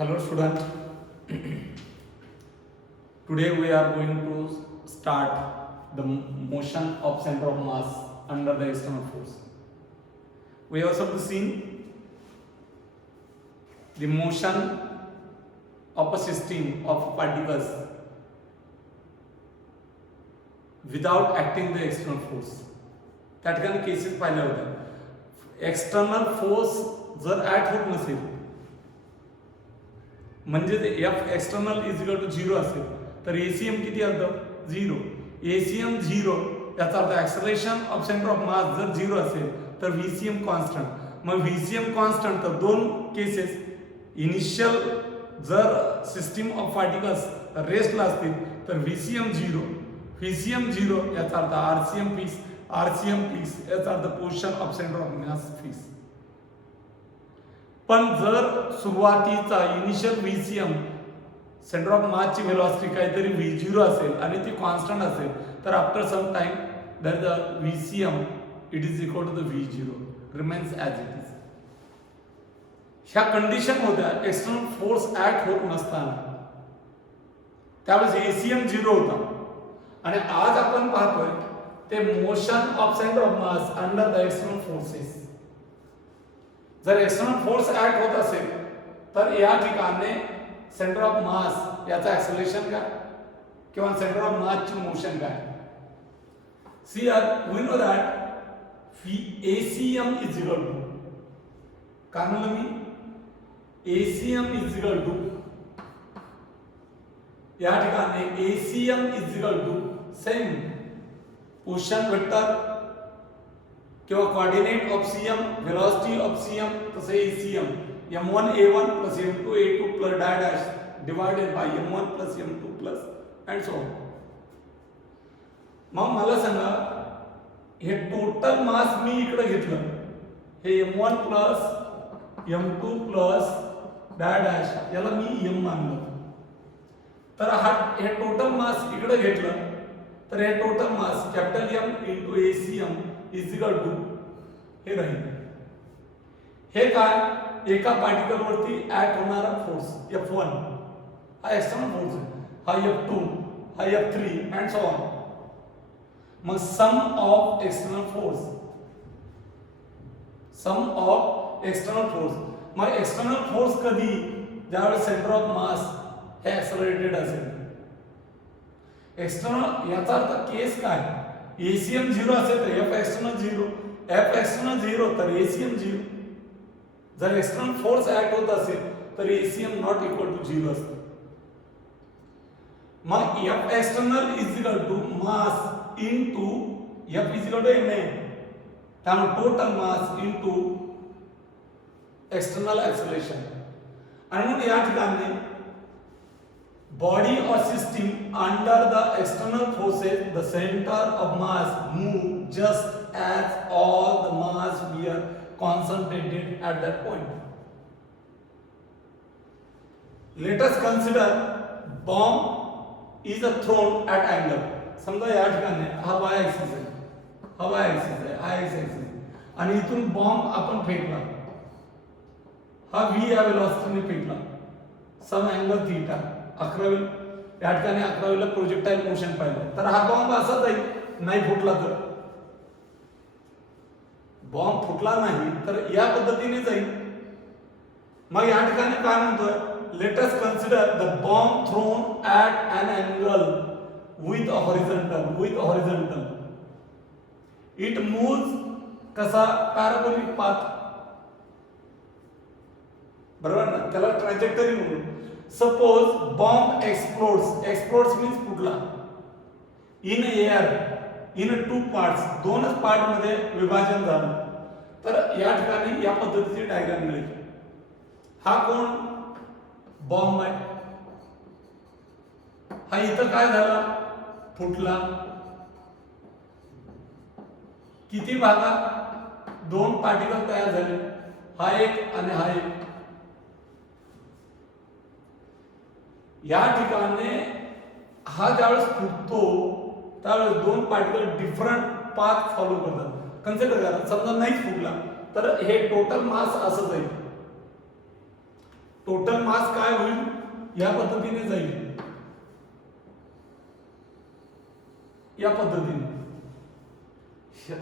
Hello student, today we are going to start the motion of center of mass under the external force. We have also seen the motion of a system of particles without acting the external force. त्या ठिकाणी cases पाहिल्या होत्या. External force जर at होत नसेल म्हणजे F external is equal to 0 असेल तर एसीएम किती असतं 0. एसीएम 0 याचा अर्थ ऍक्सेलरेशन ऑफ सेंटर ऑफ मास जर 0 असेल तर व्हीसीएम कॉन्स्टंट. मग व्हीसीएम कॉन्स्टंट तर दोन केसेस इनिशियल जर सिस्टीम ऑफ पार्टिकल्स रेस्टला असतील तर व्हीसीएम 0 व्हीसीएम 0 याचा अर्थ आरसीएम फिक्स याचा अर्थ position of centre of mass fix. पण जर सुरुवातीचा इनिशियल व्हीसीएम सेंटर ऑफ मासची व्हेलॉसिटी काहीतरी v0 असेल आणि ती कॉन्स्टंट असेल तर after some time that the VCM it is equal to the v0 remains as it is. ह्या कंडिशन होत्या एक्सटर्नल फोर्स ऍक्ट होत नसताना. त्यावेळेस एसीएम 0 होता आणि आज आपण पाहतोय ते motion of centre of mass under the external forces. जर एक्सटर्नल फोर्स ऍक्ट होत असेल तर या ठिकाणी सेंटर ऑफ मास याचा ऍक्सेलरेशन काय किंवा सेंटर ऑफ मासची मोशन काय. See we know that ACM is equal to काय म्हणलं मी एसीएम इज इक्वल टू या ठिकाणी ACM is equal to same position vector किंवा coordinate of CM velocity of CM तसे ACM m1 a1 plus m2 a2 plus dash divided by m1 plus m2 plus and so on. मग मला सांगा हे total मास मी इकडे घेतलं हे m1 plus m2 plus dash याला मी m मानलं तर हे टोटल मास इकडे घेतलं तर हे total mass capital M into ACM is equal to हे राहील. हे काय एका पार्टिकल वरती ऍक्ट होणारा फोर्स F1 हा एक्सटर्नल फोर्स आहे, हा F2 हा F3 अँड सो ऑन. मग सम ऑफ एक्सटर्नल फोर्स मग एक्सटर्नल फोर्स कधी ज्यावेळेस सेंटर ऑफ मास हे ऍक्सेलरेटेड असेल. एक्सटर्नल याचा अर्थ केस काय एसीएम 0 असेल तर एफ एक्सटर्नल 0 तर एसीएम 0. जर एक्सटर्नल फोर्स ऍक्ट होत असेल तर एसीएम नॉट इक्वल टू 0 असतं. मग F external is equal to mass into F is equal to M. त्यामुळे total mass into external acceleration. आणि म्हणून या ठिकाणी body or system under the external forces the center of mass move just as all the mass were concentrated at that point. Let us consider bomb is a thrown at angle. समजा या ठिकाणी हा y axis आहे, हा y axis आहे, हा x axis आहे आणि इथून बॉम्ब आपण फेकला, हा v या वेलोसिटीने फेकला सम अँगल थीटा 11 या ठिकाणी 11ला प्रोजेक्टाइल मोशन पाहिलं तर हा बॉम्ब असा जाईल. नाही फुटला तर बॉम्ब फुटला नाही तर या पद्धतीने जाईल. मग या ठिकाणी काय म्हणतोय let us consider the bomb thrown at an angle with horizontal it moves कसा पॅराबोलिक पाथ बरोबर ना. त्याला ट्रॅजेक्टरी म्हणून. Suppose bomb explodes means फुटला in air in two parts दोनच पार्ट मध्ये विभाजन झालं तर या ठिकाणी या पद्धतीची डायग्राम मिळेल. हा कोण बॉम्ब आहे, हा इथं काय झाला फुटला. किती भागात दोन पार्टिकल तयार झाले, हा एक आणि हा एक. या ठिकाणी हा ज्यावेळेस फुटतो त्यावेळेस दोन पार्टिकल डिफरंट पाथ फॉलो करतात. कन्सिडर करा समजा नाही फुटला तर हे टोटल मास असं जाईल. टोटल मास काय होईल, या पद्धतीने जाईल, या पद्धतीने.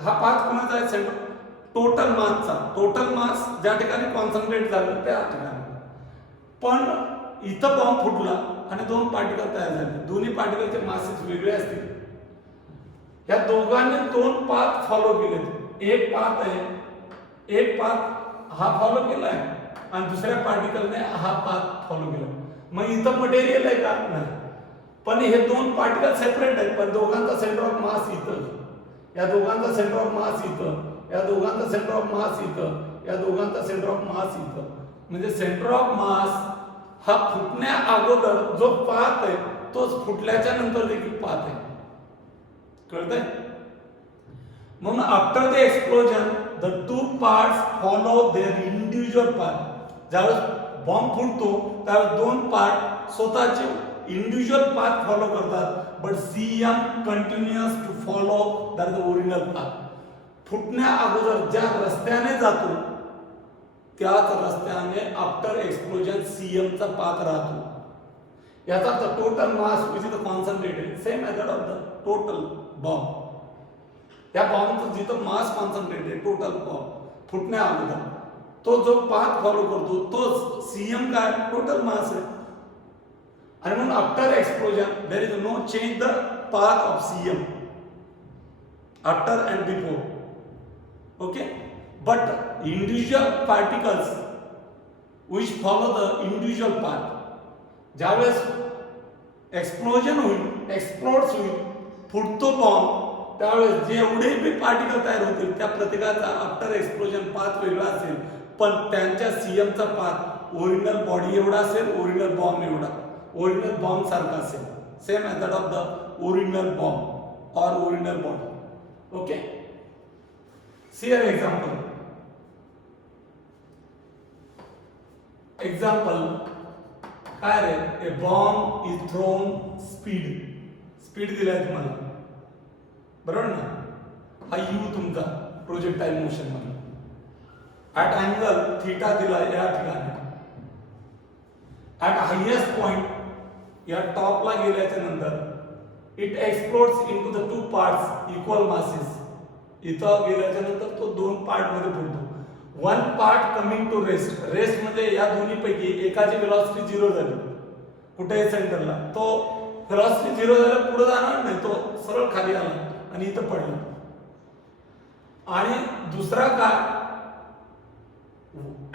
हा पाथ कोणाचा आहे, सेंटर टोटल मासचा. टोटल मास ज्या ठिकाणी कॉन्सन्ट्रेट झालं त्या ठिकाणी. पण इथं बॉम्ब फुटला आणि दोन पार्टिकल तयार झाले, दोन्ही पार्टिकलचे मासेस वेगळे असतील. या दोघांनी दोन पाथ फॉलो केले. एक पाथ आहे, एक पाथ हा फॉलो केलाय आणि दुसऱ्या पार्टिकलने हा पाथ फॉलो केला. मग इथं मटेरियल आहे का, नाही. पण हे दोन पार्टिकल सेपरेट आहेत, पण दोघांचा सेंटर ऑफ मास इथं, या दोघांचा सेंटर ऑफ मास इथं, या दोघांचा सेंटर ऑफ मास इथं, या दोघांचा सेंटर ऑफ मास इथं. म्हणजे सेंटर ऑफ मास हा फुटण्या अगोदर जो पाथ आहे तोच फुटल्याच्या नंतर देखील पाथ आहे. कळतंय? म्हणून after the explosion the two parts follow their individual path. ज्यावेळेस बॉम्ब फुटतो त्यावेळेस दोन पार्ट स्वतःचे इंडिव्हिज्युअल पाथ फॉलो करतात, but CM continuous to follow that the original path. फुटण्या अगोदर ज्या रस्त्याने जातो त्याच रस्त्याने आफ्टर एक्सप्लोजन सीएमचा पाथ राहतो. याचा अर्थ total mass which is the concentrated same method of the total bomb. या बॉम्बचं जिथं मास कॉन्सन्ट्रेटेड टोटल बॉम्ब फुटण्या अगोदर तो जो पाथ फॉलो करतो तोच सीएम काय टोटल मास आहे. आणि म्हणून after explosion there is no change the path of CM after and before. Okay, but individual particles which follow the individual path, ज्यावेळेस एक्सप्लोजन होईल, एक्सप्लोड्स होईल, फुटतो बॉम्ब, त्यावेळेस जेवढे बी पार्टिकल तयार होतील त्या प्रत्येकाचा आफ्टर एक्सप्लोजन पाथ वेगळा असेल, पण त्यांच्या सीएमचा पाथ ओरिजिनल बॉडी एवढा असेल, ओरिजिनल बॉम्ब एवढा, ओरिजिनल बॉम्ब सारखा असेल. Same method of the original bomb और original body. Okay, see an example. Example काय रे, a bomb is thrown speed दिलाय तुम्हाला, बरोबर ना. हा u तुमचा प्रोजेक्टाइल मोशन मध्ये at angle थीटा दिला या ठिकाणी. at highest point या टॉपला गेल्याच्या नंतर it explodes into the two parts equal masses. इथं गेल्याच्या नंतर तो दोन पार्ट मध्ये फुटतो. One part coming to rest. Rest मध्ये या दोन्ही पैकी एकाची वेलोसिटी 0 झाली, कुठे सेंटरला, तो वेलोसिटी 0 झाला, पुढे जाणार नाही, तो सरळ खाली आला आणि इथं पडला. आणि दुसरा काय,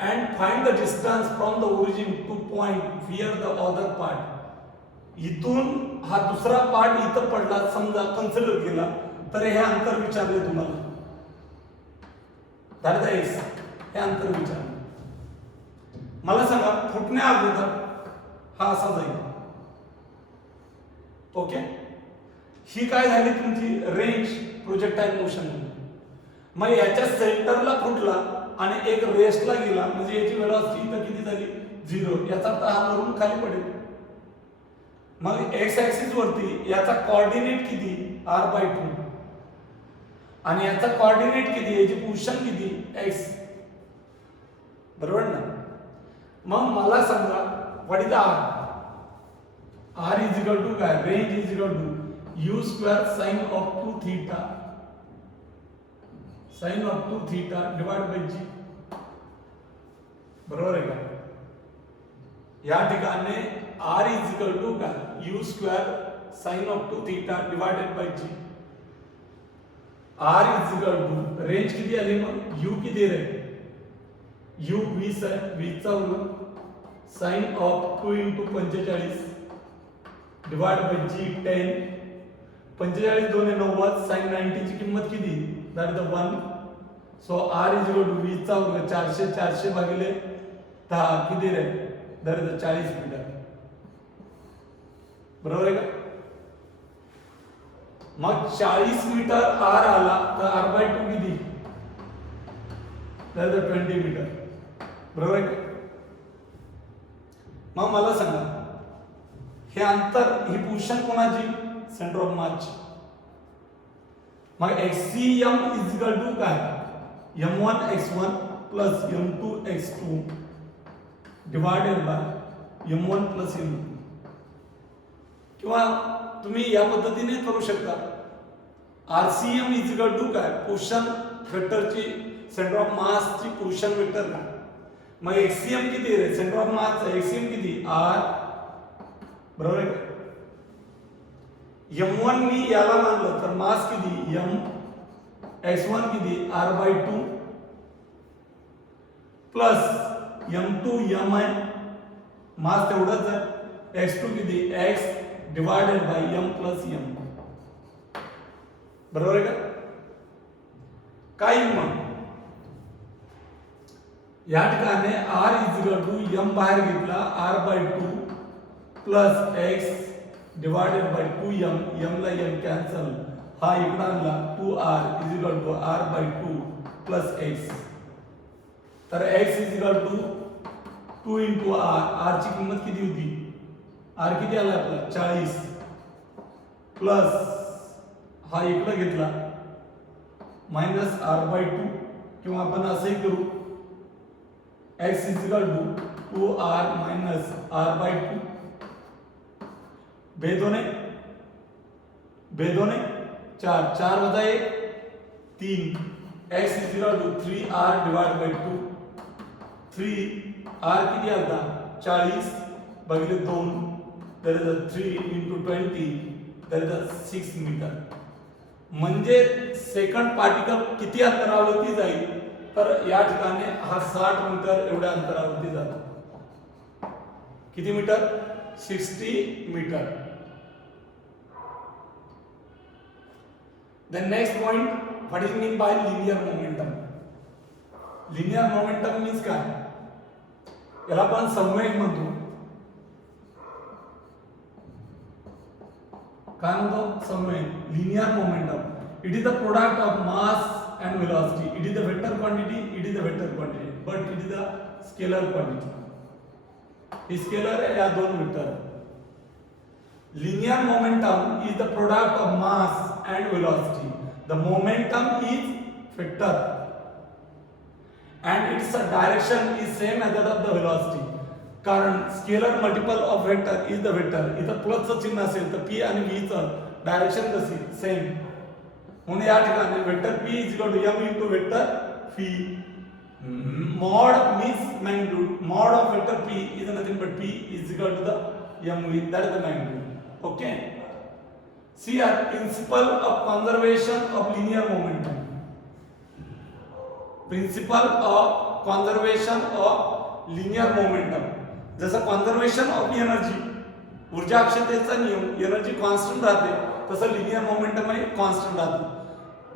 and find the distance from the origin two point wear the other part. इथून हा दुसरा पार्ट इथं पडला समजा, कन्सिडर केला तर हे अंतर विचारले तुम्हाला, दॅट इज एक्स. हे अंतर विचारले. मला सांगा फुटण्या अगोदर हा असा जाईल. ओके, ही काय झाली तुमची रेंज प्रोजेक्टाइल मोशन. मग याच्या सेंटरला फुटला आणि एक रेस्टला गेला, म्हणजे याची वेलोसिटी इथं किती झाली 0. याचा अर्थ हा वरून खाली पडेल. मग एक्स ऍक्सिस वरती याचा कोऑर्डिनेट किती r/2 आणि याचा कोऑर्डिनेट किती, याची पोझिशन किती x, बरोबर ना. मग मला सांगा what is r is equal to काय, range is equal to u² sin of 2 theta sin of 2 theta divide by g. बरोबर आहे का. या ठिकाणी r इज इक्वल टू काय, u² sin of 2 theta divided by g. r is equal to range किती आली, मग u किती रे, u 20 आहे, 20 चा वर्ग sine of 2 * 45 divide by g 10. 45 2 90, sine 90 ची किंमत किती, that is 1. So r is equal to 20 चा वर्ग 400 भागिले 10 किती रे, दॅट इज 40 मीटर. बरोबर आहे का. मग 40 मीटर r आला तर r/2 किती, तर 20 मीटर. बरोबर आहे का. मग मला सांगा हे अंतर, ही पोझिशन कोणाची, सेंटर ऑफ मासची. मग xcm इज इक्वल टू काय, m1 x1 plus m2 x2 divided by m1 plus m2, किंवा तुम्ही या पद्धतीने करू शकता. RCM इज इक्वल टू काय, पोझिशन वेक्टरची, सेंटर ऑफ मासची पोझिशन वेक्टर काय. मग एक्सीएम किती आहे, सेंटर ऑफ मासचा एक्सीएम किती, r, बरोबर आहे. m1 मी याला मानलं तर मास किती m, x1 किती r/2 प्लस m2 m आहे, मास तेवढंच आहे, x2 किती x divided by m plus m, बरोबर आहे का. काय मग या ठिकाणी r is equal to m बाहेर घेतला r/2 plus x divided by 2m, m ला m कॅन्सल, हा इकडे आणला 2r is equal to r/2 plus x. तर x is equal to 2 into r ची किंमत किती होती, r किती आला आपला 40 प्लस हा इकडे घेतला मायनस r/2, किंवा आपण असंही करू x is equal to 2r minus r/2, बेदोने 4, 4 वजा 1 3, x is equal to 3r divide by 2, 3r किती आलता 40 भागिले 2, that is 3 into 20, that is 6 metre. म्हणजे सेकंड पार्टिकल किती अंतरावरती जाईल, तर या ठिकाणी हा 60 मीटर एवढ्या अंतरावरती जातो. किती metre, 60 metre. The next point, what is mean by linear momentum? Linear momentum means काय, याला आपण संवेग म्हणतो. काय म्हणतो संवेग, linear momentum. It is the product of mass and velocity. It is the vector quantity, it is the vector quantity, but it is the scalar quantity. Scalar है या दोन vector. Linear momentum is the product of mass and velocity. The momentum is vector and its direction is same as that of the velocity. कारण scalar multiple of vector is the vector. इथं प्लसचं चिन्ह असेल तर p आणि v चं direction कशी same, म्हणून या ठिकाणी vector p is equal to m into vector v. mod means magnitude, mod of vector p is nothing but p is equal to the mv, that is the magnitude. Okay, see here principle of conservation of linear momentum. Principle of conservation of linear momentum. जसं conservation of energy, ऊर्जा अक्षतेचा नियम, energy constant राहते, तसं linear momentum हे constant राहते.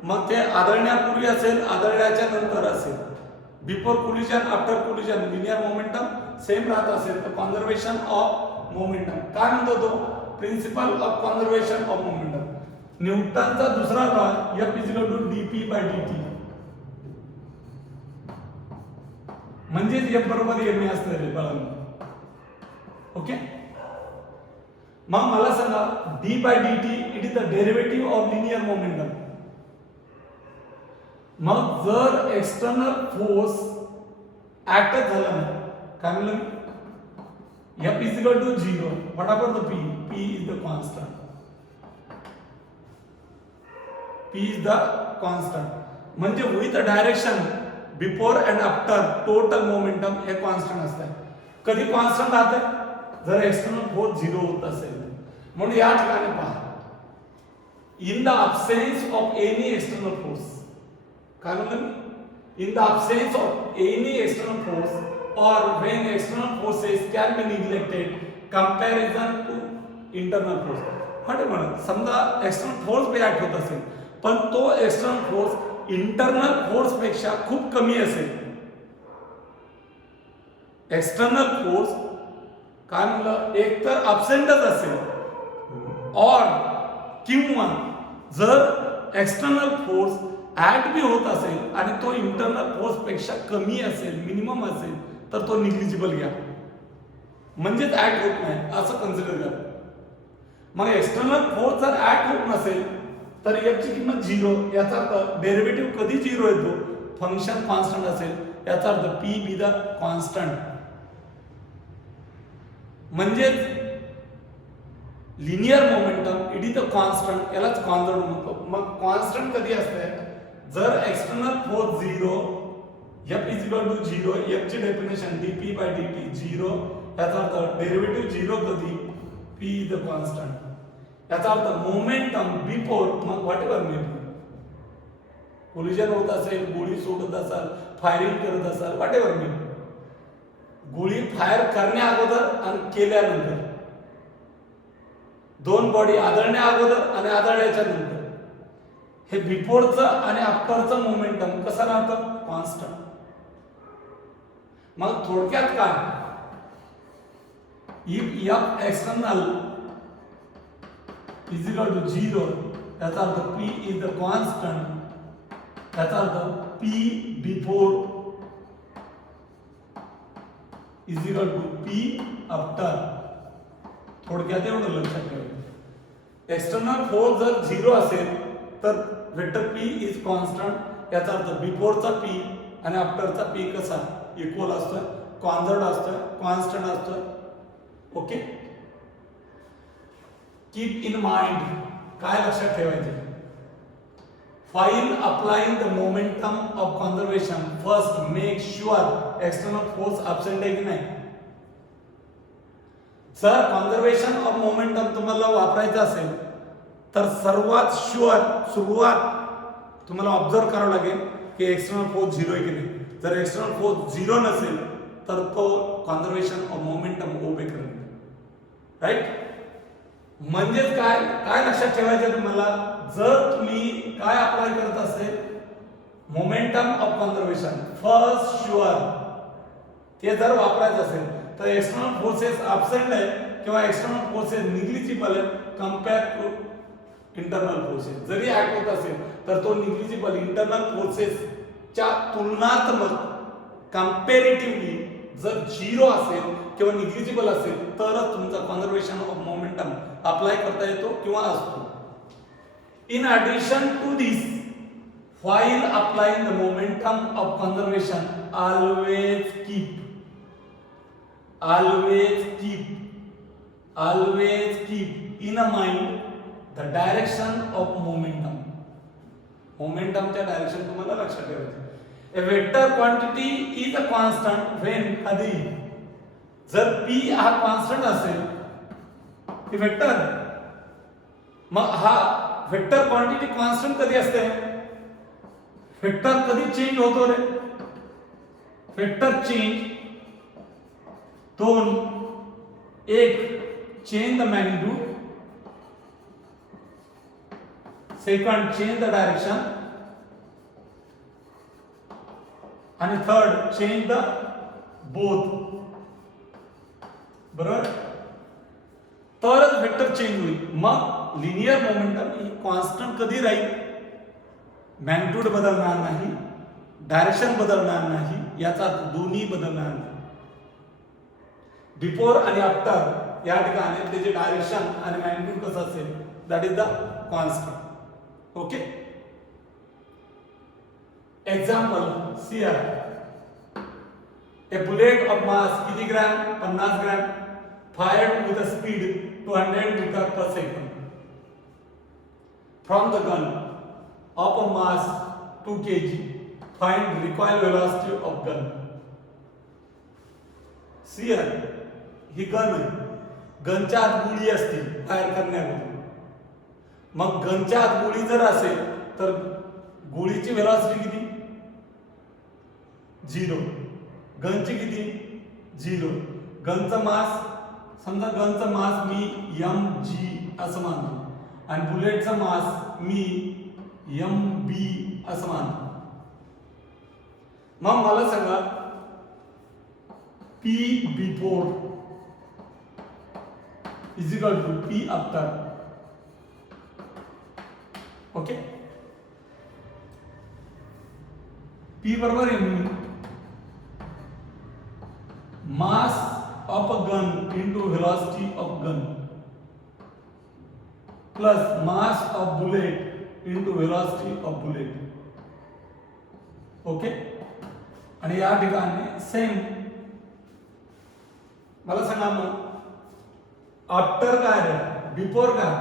मग ते आदळण्यापूर्वी असेल, आदळल्याच्या नंतर असेल, before collision after collision linear momentum same राहत असेल तर कॉन्झर्वेशन ऑफ मोमेंटम काय म्हणतो तो, principle of conservation of momentum. न्यूटनचा दुसरा law F is equal to dp/dt, म्हणजे F बरोबर m असतं रे बाळांनो. ओके, मग मला सांगा d/dt it is the derivative of linear momentum. मग जर एक्सटर्नल फोर्स ऍक्ट झाला नाही, काय म्हणलं, F is equal to 0, what about the p? P is the constant. P is the constant. म्हणजे with the direction before and after total momentum हे constant असतं. कधी कॉन्स्टंट राहते जर एक्सटर्नल फोर्स 0 होत असेल. म्हणून या ठिकाणी पहा, in the absence of any external force, काय म्हणलं, in the absence of any external force or when external forces can be neglected comparison to internal force. म्हणजे म्हणत समजा एक्सटर्नल फोर्स पे ऍक्ट होत असेल पण तो एक्सटर्नल फोर्स इंटरनल फोर्स पेक्षा खूप कमी असेल. एक्सटर्नल फोर्स काय म्हणलं, एक तर अब्सेंटच असेल और किंवा जर एक्सटर्नल फोर्स ऍक्ट भी होत असेल आणि तो इंटरनल फोर्स पेक्षा कमी असेल, मिनिमम असेल, तर तो निग्लिजिबल घ्या, म्हणजेच ऍक्ट होत नाही असं कन्सिडर करा. मग एक्सटर्नल फोर्स जर ऍक्ट होत नसेल तर f ची किंमत 0, याचा अर्थ डेरिव्हेटिव्ह कधी 0 येतो, फंक्शन कॉन्स्टंट असेल, याचा अर्थ p बी द कॉन्स्टंट. म्हणजेच linear momentum it is a constant, यालाच कॉन्स्टंट म्हणतो. मग कॉन्स्टंट कधी असते? जर external force 0, F is equal to 0, F ची डेफिनेशन dp बाय dt 0, याचा अर्थ डेरिव्हेटिव्ह 0 कधी? p is the constant. याचा अर्थ मोमेंटम बिफोर, मग whatever may be, collision होत असेल, गोळी सोडत असाल, फायरिंग करत असाल, व्हॉट एव्हर मे बी, गोळी फायर करण्या अगोदर आणि केल्यानंतर, दोन बॉडी आदळण्या अगोदर आणि आदळल्याच्या नंतर, हे बिफोरचं आणि आफ्टरचं मोमेंटम कसं राहतं? कॉन्स्टंट. मग थोडक्यात काय? If F external is equal to 0, याचा अर्थ P इज द कॉन्स्टंट, याचा अर्थ P before is equal to P after. थोडक्यात एवढं लक्षात ठेवायचं. एक्सटर्नल फोर्स जर 0 असेल तर वेक्टर P इज कॉन्स्टंट, याचा अर्थ बिफोरचा P आणि आफ्टरचा P कसा? इक्वल असतोय, कॉन्स्टंट असतोय, कॉन्स्टंट असतोय. ओके, कीप इन माइंड, काय लक्षात ठेवायचे? While applying the momentum of conservation, first make sure external force absent आहे की नाही. जर कॉन्झर्वेशन ऑफ मोमेंटम तुम्हाला वापरायचं असेल तर सर्वात सुरुवात तुम्हाला ऑब्झर्व करावं लागेल की एक्सटर्नल फोर्स 0 आहे की नाही. जर एक्सटर्नल फोर्स 0 नसेल तर तो कॉन्झर्वेशन ऑफ मोमेंटम ओबे करेल. राईट? म्हणजेच काय काय लक्षात ठेवायचं तुम्हाला? जर तुम्ही काय अप्लाय करत असेल, momentum of conservation, first sure ते जर वापरायचं असेल तर एक्सटर्नल फोर्सेस ॲब्सेंट आहे किंवा एक्सटर्नल फोर्सेस निग्लिजिबल आहे कंपेअर टू इंटरनल फोर्सेस. जरी ऍक्ट होत असेल तर तो निग्लिजिबल इंटरनल फोर्सेस च्या तुलनात्मक कंपॅरेटिव्हली जर 0 असेल किंवा निग्लिजिबल असेल तरच तुमचा कॉन्झर्वेशन ऑफ मोमेंटम अप्लाय करता येतो किंवा असतो. In addition to this, while applying the momentum of conservation, always keep in a mind the direction of momentum. मोमेंटमच्या डायरेक्शन तुम्हाला लक्षात ठेवायचं. A vector quantity is a constant when कधी जर p हा कॉन्स्टंट असेल, हे वेक्टर, मग हा वेक्टर क्वांटिटी कॉन्स्टंट कधी असते? वेक्टर कधी चेंज होतो रे? वेक्टर चेंज दोन, एक change the magnitude, second change the direction, आणि थर्ड चेंज द बोथ. बरोबर? तरच वेक्टर चेंज होईल. मग लिनियर मोमेंटम ही कॉन्स्टंट कधी राहील? मॅग्निट्यूड बदलणार नाही, डायरेक्शन बदलणार नाही, याचा दोन्ही बदलणार नाही. बिफोर आणि आफ्टर या ठिकाणी त्याचे डायरेक्शन आणि मॅग्निट्यूड कसं असेल, that is the constant. Okay, example see are. A bullet of mass किती gram? 50 gram, fired with a speed 200 meter per second from the gun of a mass 2 kg. Find recoil velocity of gun. See here, he gun आहे. गनच्या आत गोळी असते fire करण्यापूर्वी. मग गनच्या आत गोळी जर असेल तर गोळीची वेलॉसिटी किती? 0. गनची किती? 0. गनचा मास, समजा गनचा मास मी mg असं मानतो आणि बुलेटचा मास मी mb असं मानतो. मग मला सांगा p before is equal to p after. Okay, p बरोबर आहे mass of a gun into velocity of gun plus mass of bullet into velocity of bullet. Okay, आणि या ठिकाणी सेम मला सांगा मग आफ्टर काय रे, बिफोर काय,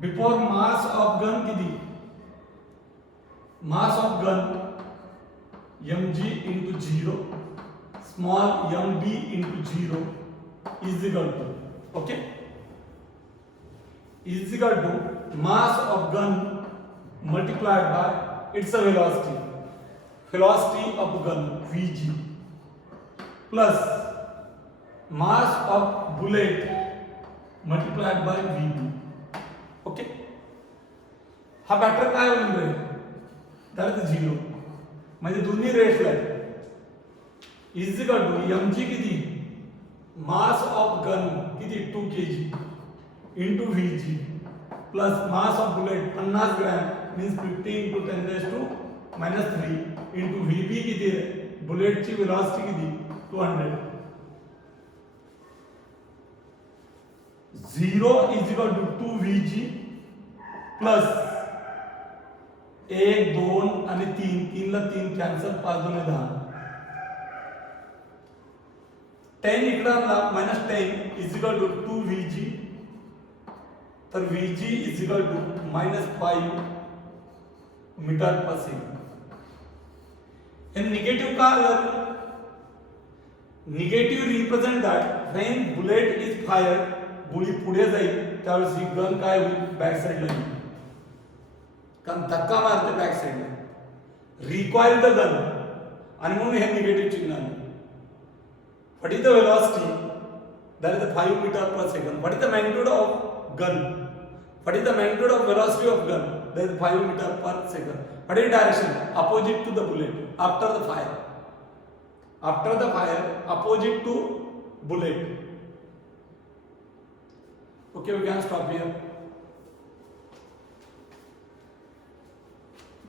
बिफोर मास ऑफ गन किती, mass of gun mg into 0 small mb into 0 is equal to, okay, is equal to mass of gun multiplied by its velocity, velocity of gun vg plus mass of bullet multiplied by vb, okay. हा pattern काय होईल रे, त्याला 0 म्हणजे दोन्ही rates आहेत. Is equal to mg किती, mass of gun किती 2 kg into vg plus mass of bullet 50 gram means 50 into 10⁻³ into vb किती आहे, बुलेटची वेलोसिटी किती 200. 0 is equal to 2vg plus 1 2 आणि 3 ला 3 कॅन्सल, 5 2 10, 10 इकडे आणला -10 इज इक्वल टू 2vg, तर vg is equal to -5 metre per second. हे निगेटिव्ह का आलं, negative represent that when bullet is fire, गोळी पुढे जाईल त्यावेळेस ही गन काय होईल, बॅक साइडला येईल, कारण धक्का मारते बॅक साइडला, रिकॉइल द गन, आणि म्हणून हे निगेटिव्ह चिन्ह आहे. What is the velocity, that is 5 metre per second. What is the magnitude of gun, what is the magnitude of velocity of gun, that is 5 metre per second. What is direction, opposite to the bullet after the fire, after the fire opposite to bullet. Okay, we can stop here.